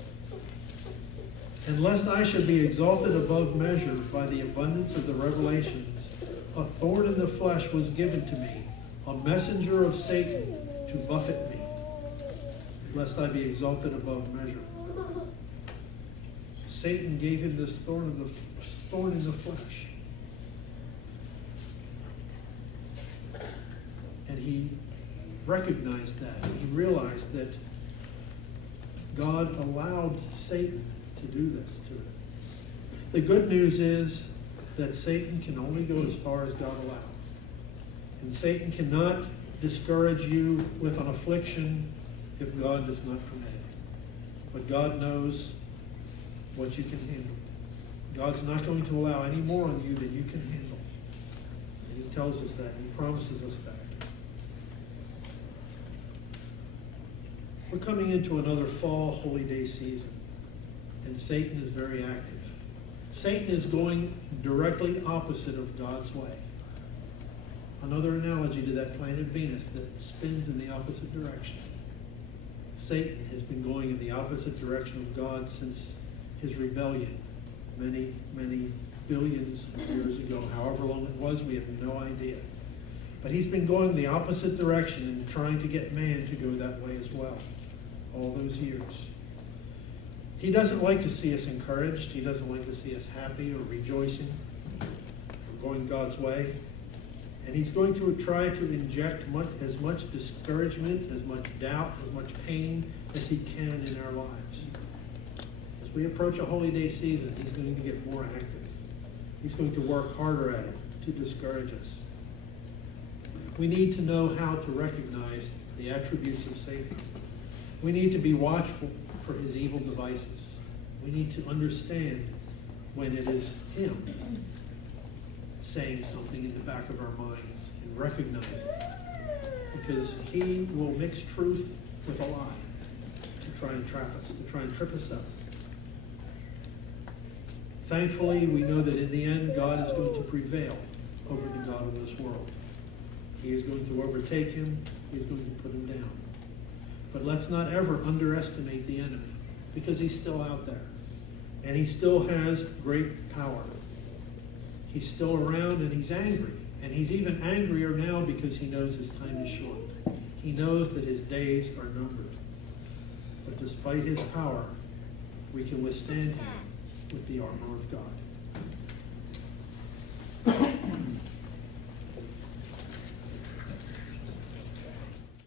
"And lest I should be exalted above measure by the abundance of the revelations, a thorn in the flesh was given to me, a messenger of Satan to buffet me, lest I be exalted above measure." Satan gave him this thorn in the flesh. And he recognized that. He realized that God allowed Satan to do this to him. The good news is that Satan can only go as far as God allows. And Satan cannot discourage you with an affliction if God does not permit it. But God knows what you can handle. God's not going to allow any more on you than you can handle. And he tells us that. He promises us that. We're coming into another fall holy day season, and Satan is very active. Satan is going directly opposite of God's way. Another analogy to that planet Venus that spins in the opposite direction. Satan has been going in the opposite direction of God since his rebellion many, many billions of years ago. However long it was, we have no idea. But he's been going the opposite direction and trying to get man to go that way as well, all those years. He doesn't like to see us encouraged. He doesn't like to see us happy or rejoicing or going God's way. And he's going to try to inject as much discouragement, as much doubt, as much pain as he can in our lives. As we approach a holy day season, he's going to get more active. He's going to work harder at it to discourage us. We need to know how to recognize the attributes of Satan. We need to be watchful for his evil devices. We need to understand when it is him saying something in the back of our minds and recognize it. Because he will mix truth with a lie to try and trap us, to try and trip us up. Thankfully, we know that in the end, God is going to prevail over the god of this world. He is going to overtake him. He is going to put him down. But let's not ever underestimate the enemy, because he's still out there. And he still has great power. He's still around, and he's angry. And he's even angrier now because he knows his time is short. He knows that his days are numbered. But despite his power, we can withstand him with the armor of God.